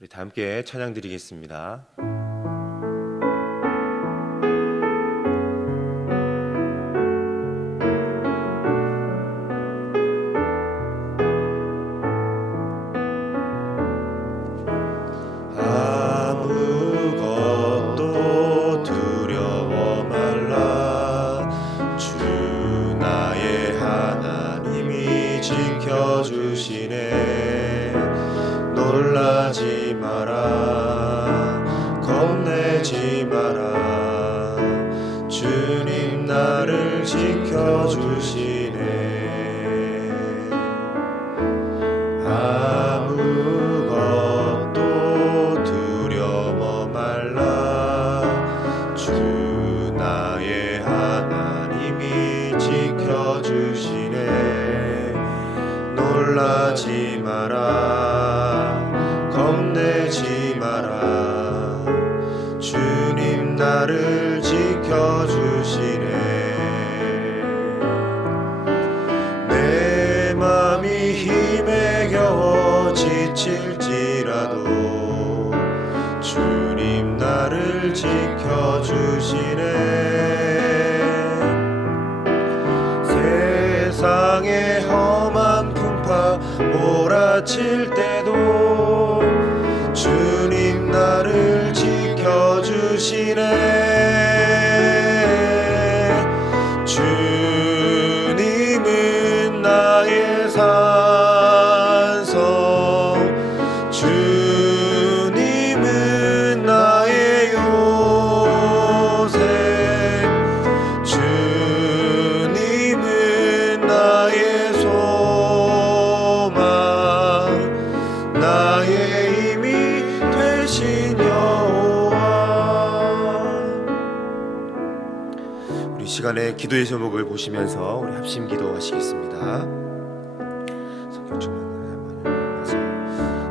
우리 다 함께 찬양 드리겠습니다. 아무것도 두려워 말라. 주 나의 하나님이 지켜주시네. 놀라지 마라, 겁내지 마라. 주님 나를 지켜주시네. 아무것도 두려워 말라. 주 나의 하나님이 지켜주시네. 놀라지 마라, 겁내지 마라. 주님 나를 지켜주시네. 내 맘이 힘에 겨워 지칠지라도 주님 나를 지켜주시네. 세상의 험한 풍파 몰아칠 때도 주님 나를 지켜주시네. 주님은 나의 산성, 주님은 나의 요새, 주님은 나의 소망, 나의 힘이 되신 여호와. 우리 시간에 기도의 제목을 보시면서 우리 합심 기도하시겠습니다. 성령 충만을 하나님께서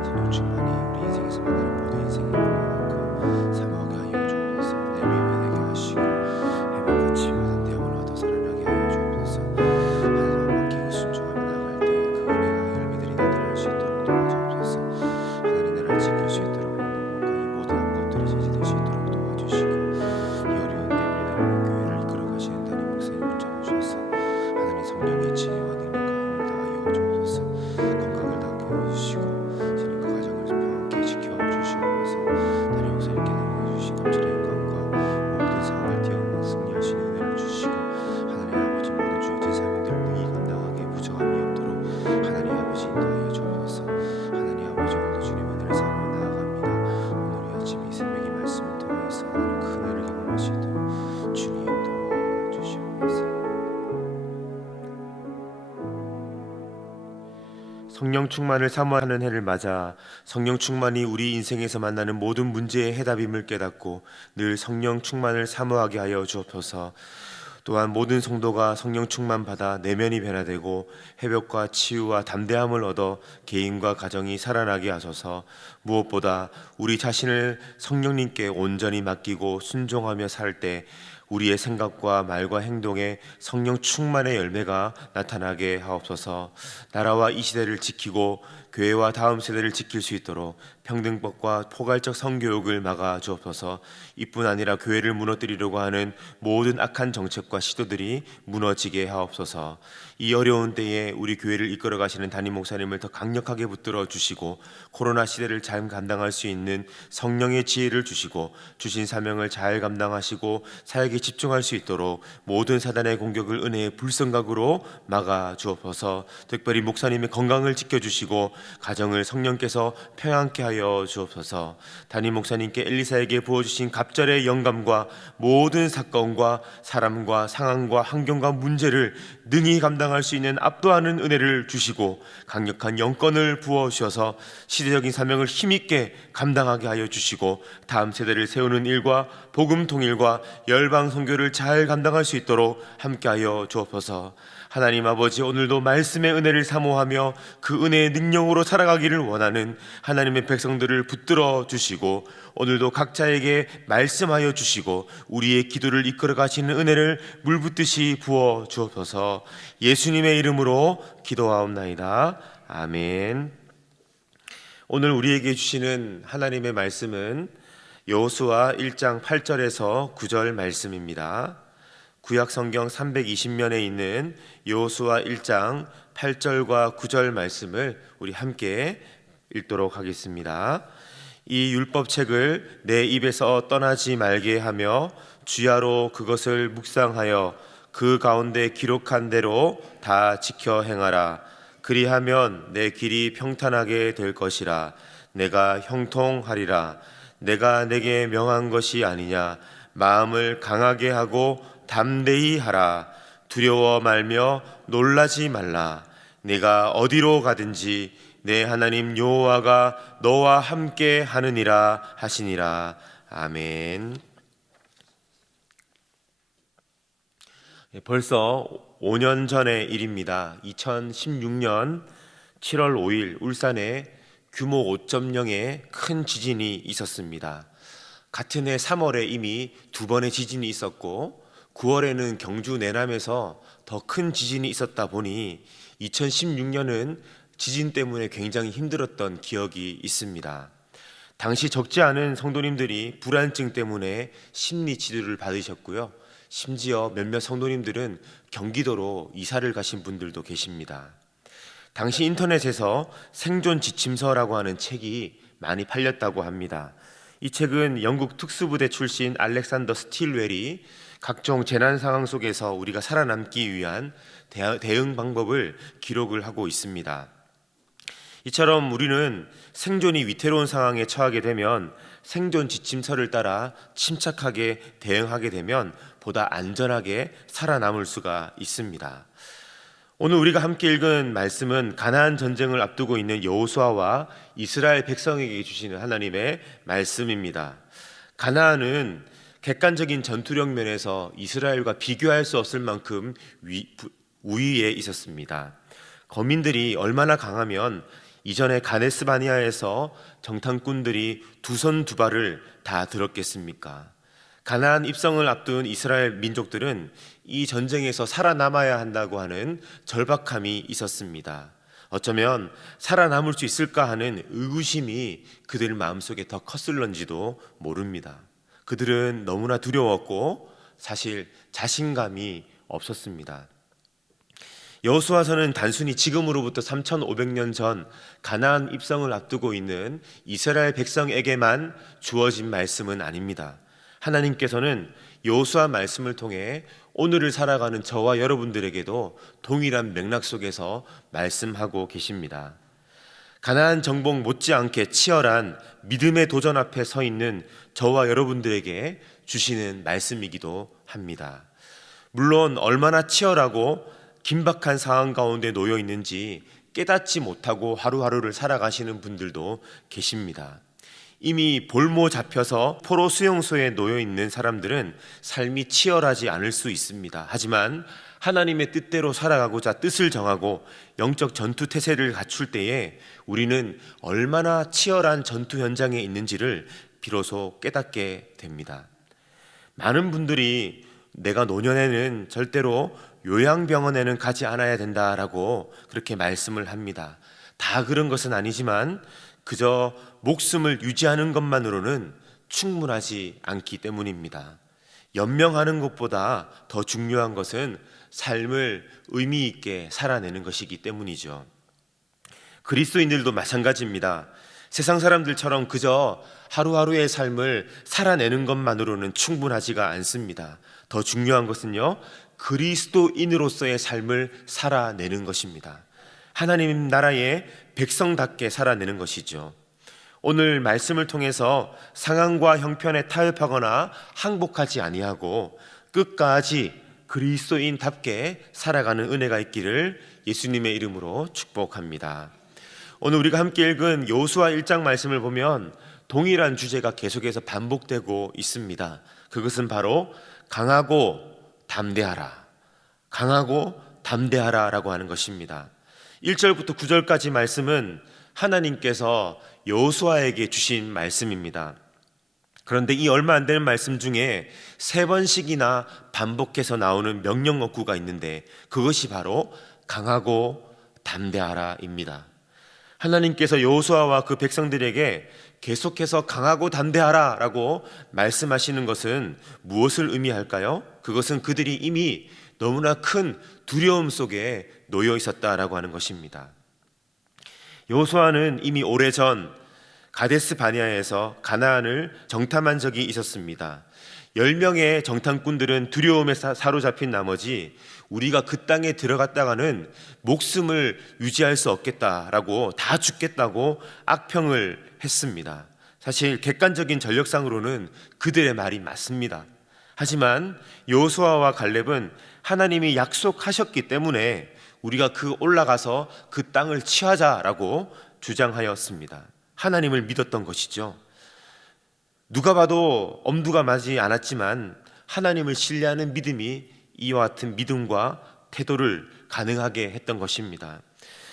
성령 충만이 우리 인생에서 만나는 모든 인생의 문화만큼 사모하게 하여 주옵소서. 내 위에 되게 하시고 해변과 치유와 담대함을 얻어 살아나게 하여 주옵소서. 하나님을 맡기고 순종하며 나아갈 때 그 은혜가 열매들이 나타날 수 있도록 도와주옵소서. 하나님 나라를 지킬 수 있도록 행복과 이 모든 악법들이 제지될 수 있도록 도와주시고, 이 어려운 때 우리 나라는 교회를 이끌어 가시는 담임 목사님을 잡아주셔서 하나님 성령의 지혜와 능력과 힘을 다하여 주옵소서. 건강을 닦여 주시고 주님과 가정을 평안케 지켜주시옵소서. 담임 목사님께 나눠주신 감찰의 영광과 모든 상황을 뛰어넘어 승리할 수 있는 은혜를 주시고, 하나님 아버지 모든 주어진 사명들을 능히 감당하게 부정함이 없도록 하나님 아버지 인도하여 주옵소서. 하나님 아버지 오늘도 주님의 은혜를 삼아 나아갑니다. 오늘 이 아침 이 새벽의 말씀을 통해서 하나님 큰 은혜를 경험할 수 있도록 주님 도와주시옵소서. 성령 충만을 사모하는 해를 맞아 성령 충만이 우리 인생에서 만나는 모든 문제의 해답임을 깨닫고 늘 성령 충만을 사모하게 하여 주옵소서. 또한 모든 성도가 성령 충만 받아 내면이 변화되고 회복과 치유와 담대함을 얻어 개인과 가정이 살아나게 하소서. 무엇보다 우리 자신을 성령님께 온전히 맡기고 순종하며 살 때 우리의 생각과 말과 행동에 성령 충만의 열매가 나타나게 하옵소서. 나라와 이 시대를 지키고 교회와 다음 세대를 지킬 수 있도록 평등법과 포괄적 성교육을 막아 주옵소서. 이뿐 아니라 교회를 무너뜨리려고 하는 모든 악한 정책과 시도들이 무너지게 하옵소서. 이 어려운 때에 우리 교회를 이끌어 가시는 담임 목사님을 더 강력하게 붙들어 주시고, 코로나 시대를 잘 감당할 수 있는 성령의 지혜를 주시고, 주신 사명을 잘 감당하시고 사역에 집중할 수 있도록 모든 사단의 공격을 은혜의 불성각으로 막아 주옵소서. 특별히 목사님의 건강을 지켜주시고 가정을 성령께서 평안케 하여 주옵소서. 담임 목사님께 엘리사에게 부어주신 갑절의 영감과 모든 사건과 사람과 상황과 환경과 문제를 능히 감당할 수 있는 압도하는 은혜를 주시고 강력한 영권을 부어주셔서 시대적인 사명을 힘있게 감당하게 하여 주시고, 다음 세대를 세우는 일과 복음 통일과 열방 선교를 잘 감당할 수 있도록 함께하여 주옵소서. 하나님 아버지, 오늘도 말씀의 은혜를 사모하며 그 은혜의 능력으로 살아가기를 원하는 하나님의 백성들을 붙들어 주시고, 오늘도 각자에게 말씀하여 주시고 우리의 기도를 이끌어 가시는 은혜를 물붓듯이 부어 주옵소서. 예수님의 이름으로 기도하옵나이다. 아멘. 오늘 우리에게 주시는 하나님의 말씀은 여호수아 1장 8절에서 9절 말씀입니다. 구약 성경 320면에 있는 여호수아 1장 8절과 9절 말씀을 우리 함께 읽도록 하겠습니다. 이 율법책을 내 입에서 떠나지 말게 하며 주야로 그것을 묵상하여 그 가운데 기록한 대로 다 지켜 행하라. 그리하면 내 길이 평탄하게 될 것이라. 내가 형통하리라. 내가 내게 명한 것이 아니냐. 마음을 강하게 하고 담대히 하라. 두려워 말며 놀라지 말라. 내가 어디로 가든지 내 하나님 여호와가 너와 함께 하느니라 하시니라. 아멘. 벌써 5년 전의 일입니다. 2016년 7월 5일 울산에 규모 5.0의 큰 지진이 있었습니다. 같은 해 3월에 이미 2번의 지진이 있었고 9월에는 경주 내남에서 더 큰 지진이 있었다 보니 2016년은 지진 때문에 굉장히 힘들었던 기억이 있습니다. 당시 적지 않은 성도님들이 불안증 때문에 심리 치료를 받으셨고요. 심지어 몇몇 성도님들은 경기도로 이사를 가신 분들도 계십니다. 당시 인터넷에서 생존 지침서라고 하는 책이 많이 팔렸다고 합니다. 이 책은 영국 특수부대 출신 알렉산더 스틸웰이 각종 재난 상황 속에서 우리가 살아남기 위한 대응 방법을 기록을 하고 있습니다. 이처럼 우리는 생존이 위태로운 상황에 처하게 되면 생존 지침서를 따라 침착하게 대응하게 되면 보다 안전하게 살아남을 수가 있습니다. 오늘 우리가 함께 읽은 말씀은 가나안 전쟁을 앞두고 있는 여호수아와 이스라엘 백성에게 주시는 하나님의 말씀입니다. 가나안은 객관적인 전투력 면에서 이스라엘과 비교할 수 없을 만큼 우위에 있었습니다. 거민들이 얼마나 강하면 이전에 가데스 바네아에서 정탐꾼들이 두 손 두 발을 다 들었겠습니까? 가나안 입성을 앞둔 이스라엘 민족들은 이 전쟁에서 살아남아야 한다고 하는 절박함이 있었습니다. 어쩌면 살아남을 수 있을까 하는 의구심이 그들 마음속에 더 컸을런지도 모릅니다. 그들은 너무나 두려웠고 사실 자신감이 없었습니다. 여호수아서는 단순히 지금으로부터 3,500년 전 가나안 입성을 앞두고 있는 이스라엘 백성에게만 주어진 말씀은 아닙니다. 하나님께서는 여호수아 말씀을 통해 오늘을 살아가는 저와 여러분들에게도 동일한 맥락 속에서 말씀하고 계십니다. 가나안 정복 못지않게 치열한 믿음의 도전 앞에 서 있는 저와 여러분들에게 주시는 말씀이기도 합니다. 물론 얼마나 치열하고 긴박한 상황 가운데 놓여 있는지 깨닫지 못하고 하루하루를 살아가시는 분들도 계십니다. 이미 볼모 잡혀서 포로 수용소에 놓여 있는 사람들은 삶이 치열하지 않을 수 있습니다. 하지만 하나님의 뜻대로 살아가고자 뜻을 정하고 영적 전투 태세를 갖출 때에 우리는 얼마나 치열한 전투 현장에 있는지를 비로소 깨닫게 됩니다. 많은 분들이 내가 노년에는 절대로 요양병원에는 가지 않아야 된다라고 그렇게 말씀을 합니다. 다 그런 것은 아니지만 그저 목숨을 유지하는 것만으로는 충분하지 않기 때문입니다. 연명하는 것보다 더 중요한 것은 삶을 의미 있게 살아내는 것이기 때문이죠. 그리스도인들도 마찬가지입니다. 세상 사람들처럼 그저 하루하루의 삶을 살아내는 것만으로는 충분하지가 않습니다. 더 중요한 것은요, 그리스도인으로서의 삶을 살아내는 것입니다. 하나님 나라의 백성답게 살아내는 것이죠. 오늘 말씀을 통해서 상황과 형편에 타협하거나 항복하지 아니하고 끝까지 그리스도인답게 살아가는 은혜가 있기를 예수님의 이름으로 축복합니다. 오늘 우리가 함께 읽은 여호수아 1장 말씀을 보면 동일한 주제가 계속해서 반복되고 있습니다. 그것은 바로 강하고 담대하라, 강하고 담대하라 라고 하는 것입니다. 1절부터 9절까지 말씀은 하나님께서 여호수아에게 주신 말씀입니다. 그런데 이 얼마 안 되는 말씀 중에 3번씩이나 반복해서 나오는 명령 어구가 있는데 그것이 바로 강하고 담대하라입니다. 하나님께서 여호수아와 그 백성들에게 계속해서 강하고 담대하라 라고 말씀하시는 것은 무엇을 의미할까요? 그것은 그들이 이미 너무나 큰 두려움 속에 놓여 있었다라고 하는 것입니다. 여호수아는 이미 오래전 가데스 바네아에서 가나안을 정탐한 적이 있었습니다. 10명의 정탐꾼들은 두려움에 사로잡힌 나머지 우리가 그 땅에 들어갔다가는 목숨을 유지할 수 없겠다라고, 다 죽겠다고 악평을 했습니다. 사실 객관적인 전력상으로는 그들의 말이 맞습니다. 하지만 여호수아와 갈렙은 하나님이 약속하셨기 때문에 우리가 올라가서 그 땅을 취하자라고 주장하였습니다. 하나님을 믿었던 것이죠. 누가 봐도 엄두가 나지 않았지만 하나님을 신뢰하는 믿음이 이와 같은 믿음과 태도를 가능하게 했던 것입니다.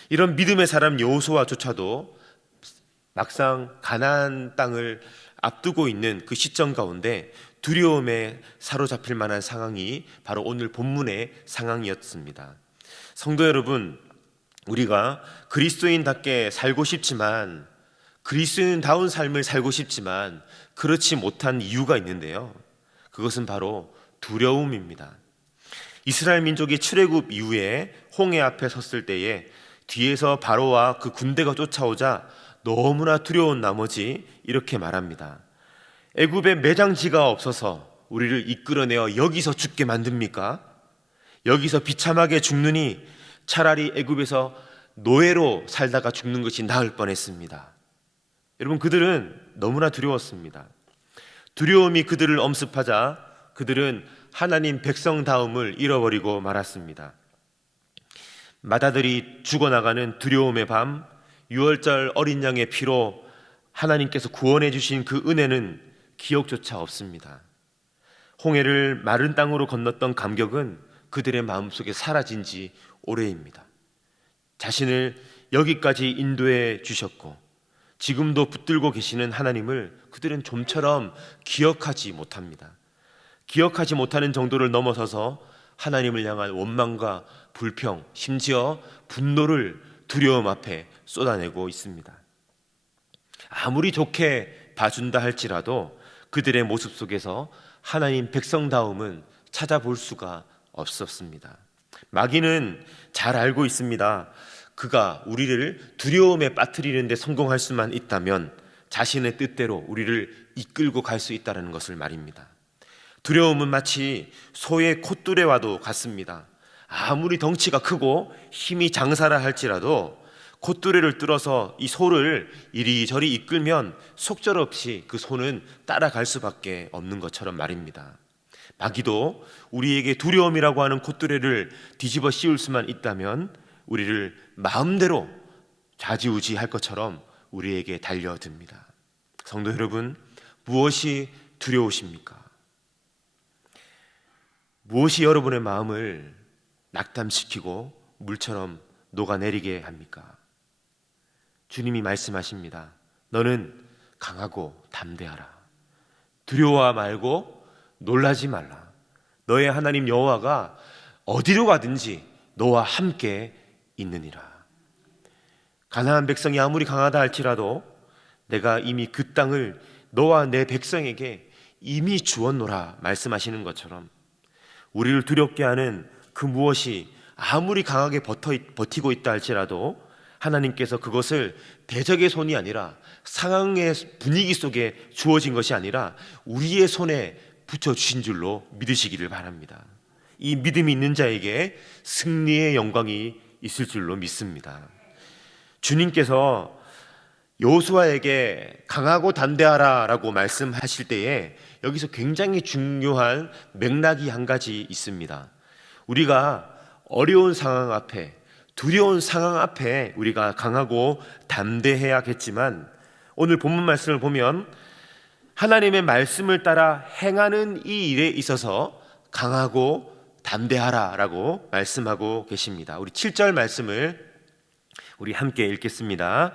이런 믿음의 사람 여호수아조차도 막상 가나안 땅을 앞두고 있는 그 시점 가운데 두려움에 사로잡힐 만한 상황이 바로 오늘 본문의 상황이었습니다. 성도 여러분, 우리가 그리스도인답게 살고 싶지만, 그리스도인다운 삶을 살고 싶지만 그렇지 못한 이유가 있는데요, 그것은 바로 두려움입니다. 이스라엘 민족이 출애굽 이후에 홍해 앞에 섰을 때에 뒤에서 바로와 그 군대가 쫓아오자 너무나 두려운 나머지 이렇게 말합니다. 애굽에 매장지가 없어서 우리를 이끌어내어 여기서 죽게 만듭니까? 여기서 비참하게 죽느니 차라리 애굽에서 노예로 살다가 죽는 것이 나을 뻔했습니다. 여러분, 그들은 너무나 두려웠습니다. 두려움이 그들을 엄습하자 그들은 하나님 백성다움을 잃어버리고 말았습니다. 맏아들이 죽어나가는 두려움의 밤, 6월절 어린 양의 피로 하나님께서 구원해 주신 그 은혜는 기억조차 없습니다. 홍해를 마른 땅으로 건넜던 감격은 그들의 마음속에 사라진 지 오래입니다. 자신을 여기까지 인도해 주셨고 지금도 붙들고 계시는 하나님을 그들은 좀처럼 기억하지 못합니다. 기억하지 못하는 정도를 넘어서서 하나님을 향한 원망과 불평, 심지어 분노를 두려움 앞에 쏟아내고 있습니다. 아무리 좋게 봐준다 할지라도 그들의 모습 속에서 하나님 백성다움은 찾아볼 수가 없었습니다. 마귀는 잘 알고 있습니다. 그가 우리를 두려움에 빠뜨리는 데 성공할 수만 있다면 자신의 뜻대로 우리를 이끌고 갈 수 있다는 것을 말입니다. 두려움은 마치 소의 콧뚜레와도 같습니다. 아무리 덩치가 크고 힘이 장사라 할지라도 콧뚜레를 뚫어서 이 소를 이리저리 이끌면 속절없이 그 소는 따라갈 수밖에 없는 것처럼 말입니다. 마귀도 우리에게 두려움이라고 하는 콧뚜레를 뒤집어 씌울 수만 있다면 우리를 마음대로 좌지우지할 것처럼 우리에게 달려듭니다. 성도 여러분, 무엇이 두려우십니까? 무엇이 여러분의 마음을 낙담시키고 물처럼 녹아내리게 합니까? 주님이 말씀하십니다. 너는 강하고 담대하라. 두려워 말고 놀라지 말라. 너의 하나님 여호와가 어디로 가든지 너와 함께 있느니라. 가나안 백성이 아무리 강하다 할지라도 내가 이미 그 땅을 너와 내 백성에게 이미 주었노라 말씀하시는 것처럼 우리를 두렵게 하는 그 무엇이 아무리 강하게 버티고 있다 할지라도 하나님께서 그것을 대적의 손이 아니라 상황의 분위기 속에 주어진 것이 아니라 우리의 손에 붙여주신 줄로 믿으시기를 바랍니다. 이 믿음이 있는 자에게 승리의 영광이 있을 줄로 믿습니다. 주님께서 여호수아에게 강하고 담대하라 라고 말씀하실 때에 여기서 굉장히 중요한 맥락이 한 가지 있습니다. 우리가 어려운 상황 앞에, 두려운 상황 앞에 우리가 강하고 담대해야겠지만 오늘 본문 말씀을 보면 하나님의 말씀을 따라 행하는 이 일에 있어서 강하고 담대하라 라고 말씀하고 계십니다. 우리 7절 말씀을 우리 함께 읽겠습니다.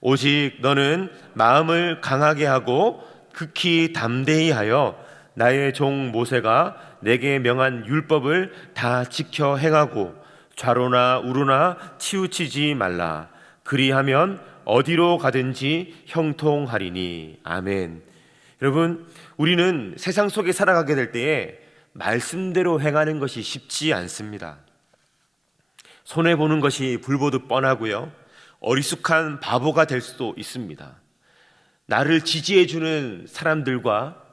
오직 너는 마음을 강하게 하고 극히 담대히 하여 나의 종 모세가 내게 명한 율법을 다 지켜 행하고 좌로나 우로나 치우치지 말라. 그리하면 어디로 가든지 형통하리니. 아멘. 여러분, 우리는 세상 속에 살아가게 될 때에 말씀대로 행하는 것이 쉽지 않습니다. 손해보는 것이 불보듯 뻔하고요, 어리숙한 바보가 될 수도 있습니다. 나를 지지해주는 사람들과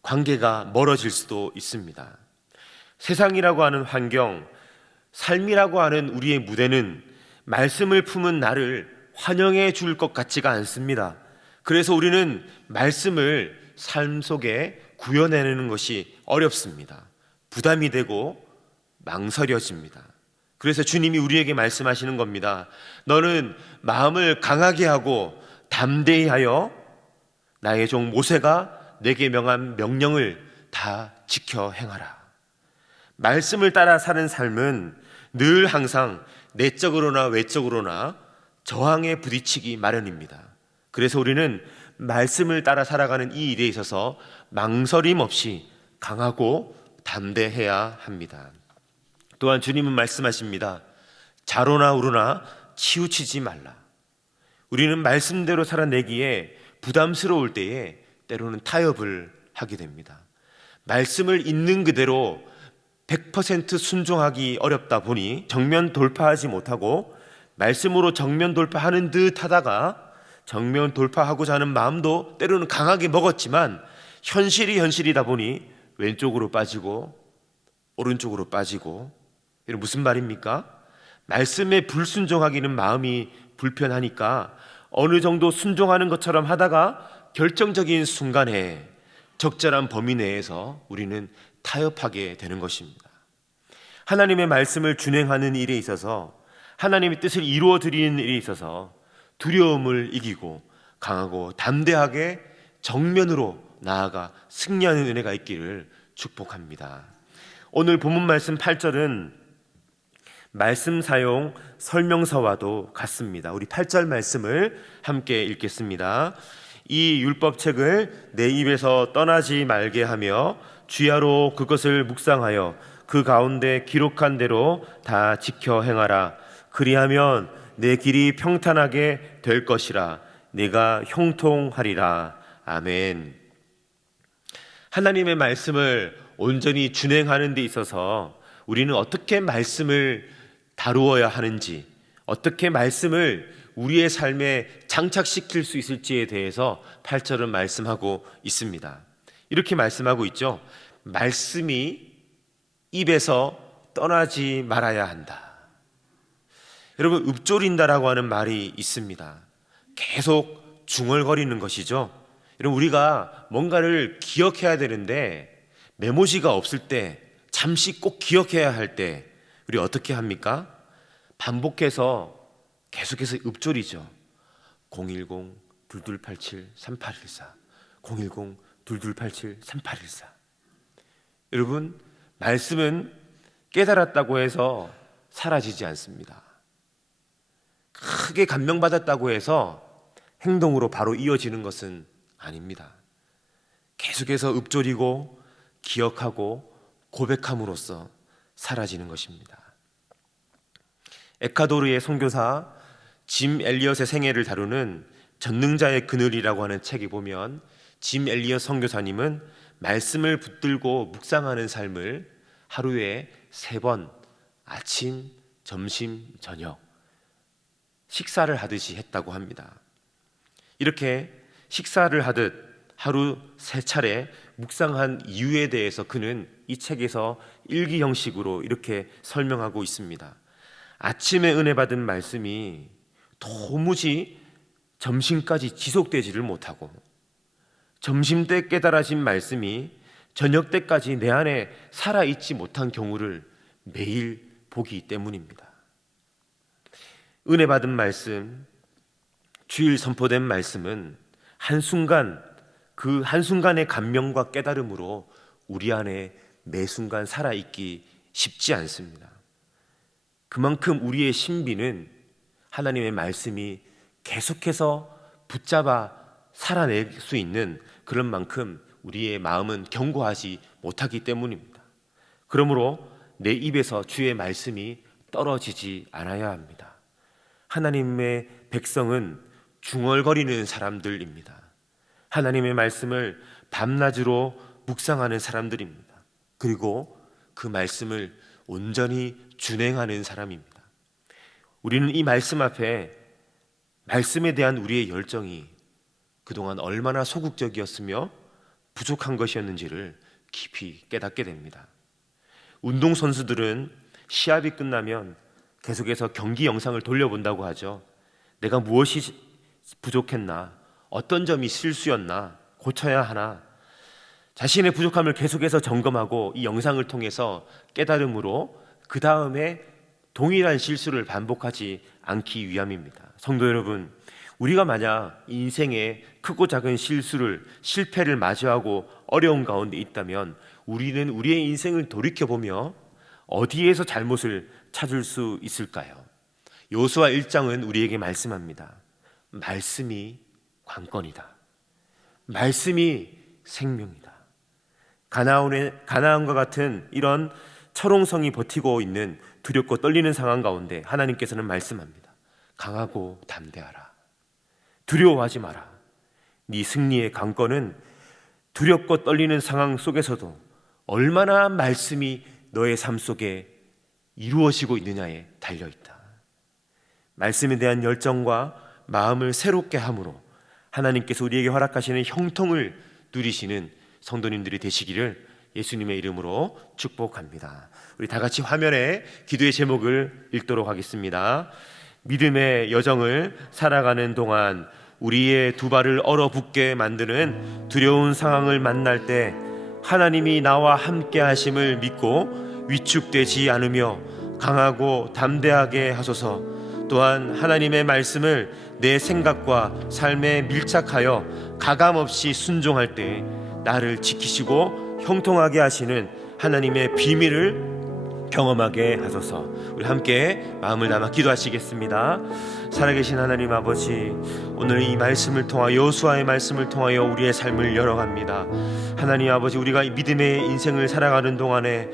관계가 멀어질 수도 있습니다. 세상이라고 하는 환경, 삶이라고 하는 우리의 무대는 말씀을 품은 나를 환영해 줄 것 같지가 않습니다. 그래서 우리는 말씀을 삶 속에 구현해내는 것이 어렵습니다. 부담이 되고 망설여집니다. 그래서 주님이 우리에게 말씀하시는 겁니다. 너는 마음을 강하게 하고 담대히 하여 나의 종 모세가 내게 명한 명령을 다 지켜 행하라. 말씀을 따라 사는 삶은 늘 항상 내적으로나 외적으로나 저항에 부딪히기 마련입니다. 그래서 우리는 말씀을 따라 살아가는 이 일에 있어서 망설임 없이 강하고 담대해야 합니다. 또한 주님은 말씀하십니다. 자로나 우로나 치우치지 말라. 우리는 말씀대로 살아내기에 부담스러울 때에 때로는 타협을 하게 됩니다. 말씀을 있는 그대로 100% 순종하기 어렵다 보니 정면 돌파하지 못하고, 말씀으로 정면 돌파하는 듯 하다가 정면 돌파하고자 하는 마음도 때로는 강하게 먹었지만 현실이 현실이다 보니 왼쪽으로 빠지고 오른쪽으로 빠지고. 이건 무슨 말입니까? 말씀에 불순종하기는 마음이 불편하니까 어느 정도 순종하는 것처럼 하다가 결정적인 순간에 적절한 범위 내에서 우리는 타협하게 되는 것입니다. 하나님의 말씀을 준행하는 일에 있어서, 하나님의 뜻을 이루어 드리는 일에 있어서 두려움을 이기고 강하고 담대하게 정면으로 나아가 승리하는 은혜가 있기를 축복합니다. 오늘 본문 말씀 8절은 말씀 사용 설명서와도 같습니다. 우리 8절 말씀을 함께 읽겠습니다. 이 율법책을 내 입에서 떠나지 말게 하며 주야로 그것을 묵상하여 그 가운데 기록한 대로 다 지켜 행하라. 그리하면 내 길이 평탄하게 될 것이라. 내가 형통하리라. 아멘. 하나님의 말씀을 온전히 준행하는 데 있어서 우리는 어떻게 말씀을 다루어야 하는지, 어떻게 말씀을 우리의 삶에 장착시킬 수 있을지에 대해서 8절은 말씀하고 있습니다. 이렇게 말씀하고 있죠. 말씀이 입에서 떠나지 말아야 한다. 여러분, 읊조린다라고 하는 말이 있습니다. 계속 중얼거리는 것이죠. 여러분, 우리가 뭔가를 기억해야 되는데 메모지가 없을 때, 잠시 꼭 기억해야 할 때 우리 어떻게 합니까? 반복해서 계속해서 읊조리죠. 010-2287-3814 010-2287-3814. 여러분, 말씀은 깨달았다고 해서 사라지지 않습니다. 크게 감명받았다고 해서 행동으로 바로 이어지는 것은 아닙니다. 계속해서 읊조리고 기억하고 고백함으로써 사라지는 것입니다. 에콰도르의 선교사 짐 엘리엇의 생애를 다루는 전능자의 그늘이라고 하는 책에 보면 짐 엘리엇 선교사님은 말씀을 붙들고 묵상하는 삶을 하루에 3번, 아침, 점심, 저녁 식사를 하듯이 했다고 합니다. 이렇게 식사를 하듯 하루 3차례 묵상한 이유에 대해서 그는 이 책에서 일기 형식으로 이렇게 설명하고 있습니다. 아침에 은혜 받은 말씀이 도무지 점심까지 지속되지를 못하고, 점심때 깨달아진 말씀이 저녁 때까지 내 안에 살아있지 못한 경우를 매일 보기 때문입니다. 은혜 받은 말씀, 주일 선포된 말씀은 한순간, 그 한순간의 감명과 깨달음으로 우리 안에 매 순간 살아있기 쉽지 않습니다. 그만큼 우리의 신비는 하나님의 말씀이 계속해서 붙잡아 살아낼 수 있는 그런 만큼 우리의 마음은 견고하지 못하기 때문입니다. 그러므로 내 입에서 주의 말씀이 떨어지지 않아야 합니다. 하나님의 백성은 중얼거리는 사람들입니다. 하나님의 말씀을 밤낮으로 묵상하는 사람들입니다. 그리고 그 말씀을 온전히 준행하는 사람입니다. 우리는 이 말씀 앞에 말씀에 대한 우리의 열정이 그동안 얼마나 소극적이었으며 부족한 것이었는지를 깊이 깨닫게 됩니다. 운동선수들은 시합이 끝나면 계속해서 경기 영상을 돌려본다고 하죠. 내가 무엇이 부족했나, 어떤 점이 실수였나, 고쳐야 하나, 자신의 부족함을 계속해서 점검하고 이 영상을 통해서 깨달음으로 그 다음에 동일한 실수를 반복하지 않기 위함입니다. 성도 여러분, 우리가 만약 인생의 크고 작은 실패를 마주하고 어려운 가운데 있다면 우리는 우리의 인생을 돌이켜보며 어디에서 잘못을 찾을 수 있을까요? 여호수아 1장은 우리에게 말씀합니다. 말씀이 관건이다. 말씀이 생명이다. 가나안과 같은 이런 철옹성이 버티고 있는 두렵고 떨리는 상황 가운데 하나님께서는 말씀합니다. 강하고 담대하라. 두려워하지 마라. 네 승리의 관건은 두렵고 떨리는 상황 속에서도 얼마나 말씀이 너의 삶 속에 이루어지고 있느냐에 달려있다. 말씀에 대한 열정과 마음을 새롭게 함으로 하나님께서 우리에게 허락하시는 형통을 누리시는 성도님들이 되시기를 예수님의 이름으로 축복합니다. 우리 다 같이 화면에 기도의 제목을 읽도록 하겠습니다. 믿음의 여정을 살아가는 동안 우리의 두 발을 얼어붙게 만드는 두려운 상황을 만날 때 하나님이 나와 함께 하심을 믿고 위축되지 않으며 강하고 담대하게 하소서. 또한 하나님의 말씀을 내 생각과 삶에 밀착하여 가감없이 순종할 때 나를 지키시고 형통하게 하시는 하나님의 비밀을 경험하게 하소서. 우리 함께 마음을 담아 기도하시겠습니다. 살아계신 하나님 아버지, 오늘 이 말씀을 통하여 여호수아의 말씀을 통하여 우리의 삶을 열어갑니다. 하나님 아버지, 우리가 믿음의 인생을 살아가는 동안에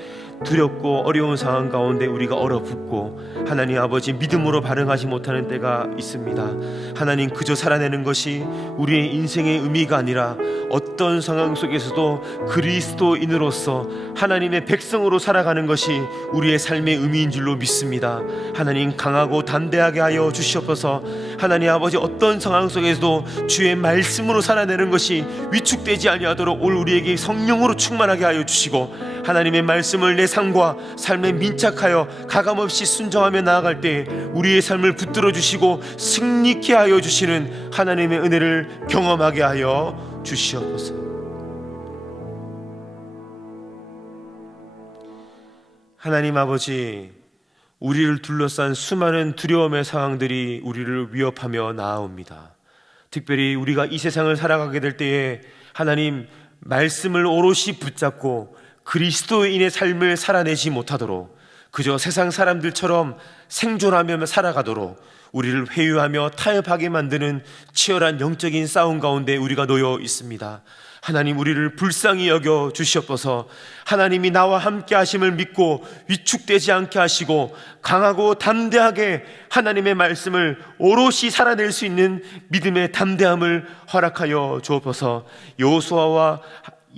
두렵고 어려운 상황 가운데 우리가 얼어붙고 하나님 아버지 믿음으로 반응하지 못하는 때가 있습니다. 하나님, 그저 살아내는 것이 우리의 인생의 의미가 아니라 어떤 상황 속에서도 그리스도인으로서 하나님의 백성으로 살아가는 것이 우리의 삶의 의미인 줄로 믿습니다. 하나님, 강하고 담대하게 하여 주시옵소서. 하나님 아버지, 어떤 상황 속에서도 주의 말씀으로 살아내는 것이 위축되지 아니하도록 오늘 우리에게 성령으로 충만하게 하여 주시고 하나님의 말씀을 내 삶과 삶에 민착하여 가감없이 순종하며 나아갈 때 우리의 삶을 붙들어 주시고 승리케 하여 주시는 하나님의 은혜를 경험하게 하여 주시옵소서. 하나님 아버지, 우리를 둘러싼 수많은 두려움의 상황들이 우리를 위협하며 나아옵니다. 특별히 우리가 이 세상을 살아가게 될 때에 하나님 말씀을 오롯이 붙잡고 그리스도인의 삶을 살아내지 못하도록 그저 세상 사람들처럼 생존하며 살아가도록 우리를 회유하며 타협하게 만드는 치열한 영적인 싸움 가운데 우리가 놓여 있습니다. 하나님, 우리를 불쌍히 여겨 주시옵소서. 하나님이 나와 함께 하심을 믿고 위축되지 않게 하시고 강하고 담대하게 하나님의 말씀을 오롯이 살아낼 수 있는 믿음의 담대함을 허락하여 주옵소서. 여호수아와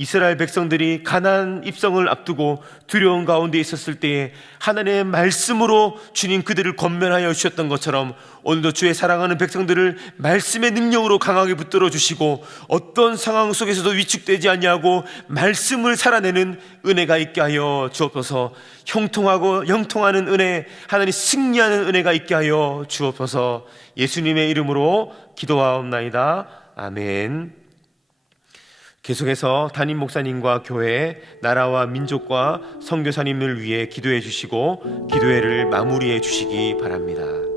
이스라엘 백성들이 가나안 입성을 앞두고 두려운 가운데 있었을 때에 하나님의 말씀으로 주님 그들을 권면하여 주셨던 것처럼 오늘도 주의 사랑하는 백성들을 말씀의 능력으로 강하게 붙들어 주시고 어떤 상황 속에서도 위축되지 아니하고 말씀을 살아내는 은혜가 있게 하여 주옵소서. 형통하는 은혜, 하나님 승리하는 은혜가 있게 하여 주옵소서. 예수님의 이름으로 기도하옵나이다. 아멘. 계속해서 담임 목사님과 교회, 나라와 민족과 선교사님을 위해 기도해 주시고 기도회를 마무리해 주시기 바랍니다.